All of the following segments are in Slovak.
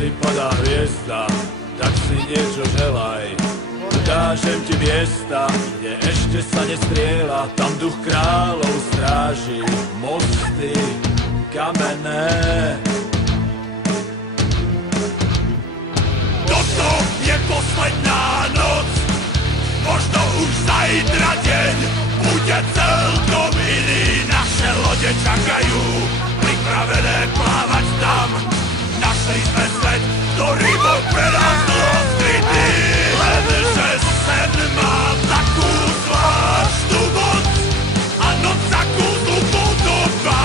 Jestli padá hviezda, tak si niečo želaj. Ukážem ti miesta, kde ešte sa nestrieľa. Tam duch kráľov stráži mosty kamenné. Toto je posledná noc, možno už zajtra deň bude celkom iný. Naše lode čakajú, pripravené plávať tam. Našli sme svet, ktorý bol pre nás dlho skrytý. Lenže sen má takú zvláštnu moc a noc takú zlú podobá.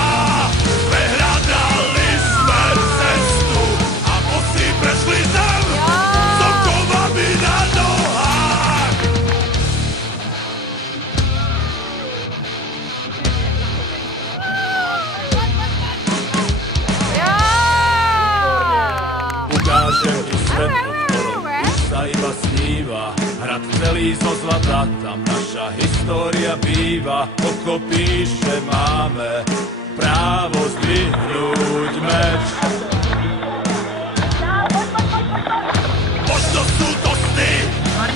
Prehľadali sme cestu a bosí prešli zem s okovami na nohách. Ukážem ti svet, o ktorom už sa iba sníva. Hrad celý zo zlata, tam naša história býva. Oko píše, máme právo zdvihnúť meč. Možno sú to sny,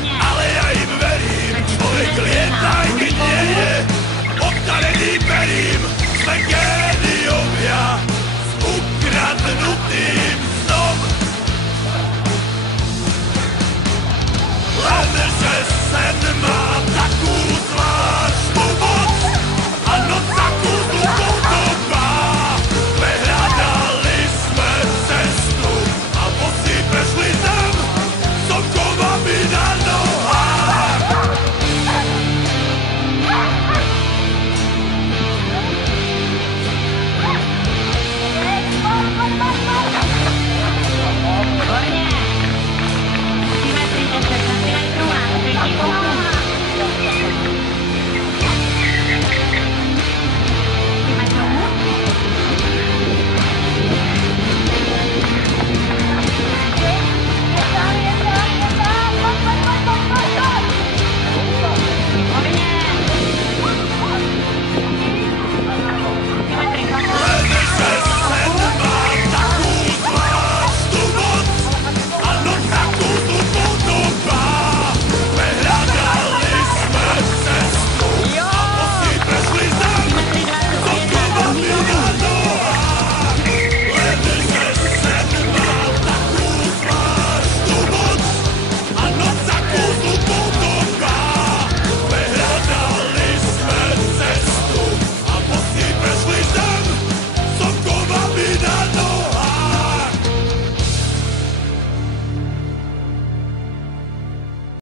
ale ja im verím. Človek lieta, aj keď nie je obdarený perím. Sme